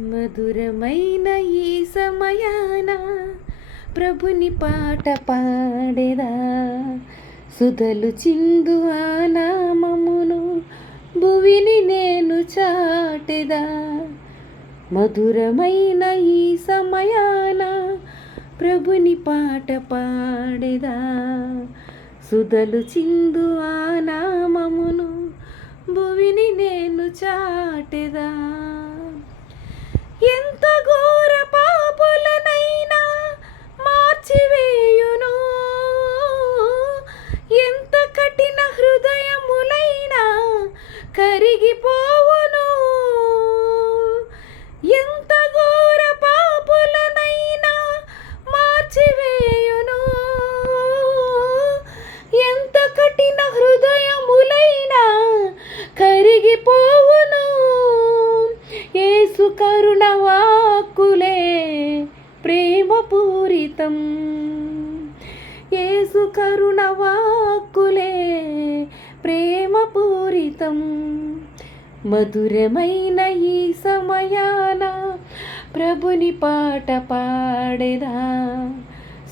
మధురమైన ఈ సమయాన ప్రభుని పాట పాడేదా, సుధలు చిందు ఆ నామమును భువిని నేను చాటెదా. మధురమైన ఈ సమయాన ప్రభుని పాట పాడేదా, సుధలు చిందు ఆ నామమును భువిని నేను చాటెదా. ఎంత ఘోర పాపులనైనా మార్చివేయును, ఎంత కఠిన హృదయములైనా కరిగిపోవును. ఎంత ఘోర పాపులనైనా మార్చివేయును, ఎంత కఠిన హృదయములైనా కరిగిపోవును. యేసు కరుణ వాక్కులే ప్రేమపూరితం, యేసు కరుణ వాక్కులే ప్రేమపూరితం. మధురమైన ఈ సమయాన ప్రభుని పాట పాడేదా,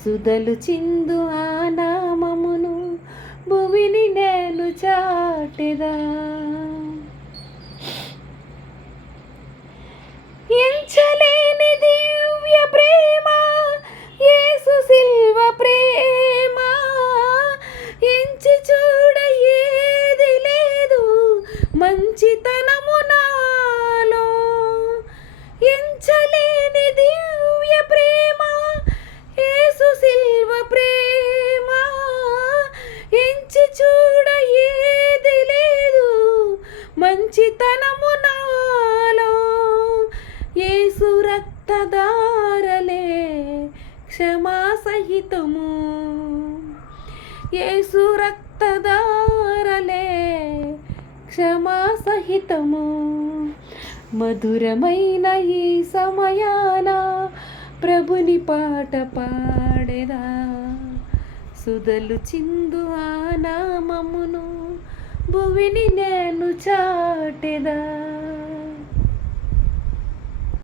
సుధలు చిందు ఆ నామమును భువిని నేను చాటెదా. ఎంచలేని దివ్య ప్రేమ యేసు సిల్వ ప్రేమ, ఎంచి చూడ ఏది లేదు మంచితనము నాలో. ఎంచలేని దివ్య ప్రేమ యేసు సిల్వ ప్రేమ, ఎంచి చూడ ఏది లేదు మంచితనము నాలో. యేసు రక్తధారలే క్షమా సహితము, యేసు రక్తధారలే క్షమా సహితము. మధురమైన ఈ సమయాన ప్రభుని పాట పాడేదా, సుధలు చిందు ఆ నామమును భువిని నేను చాటెదా.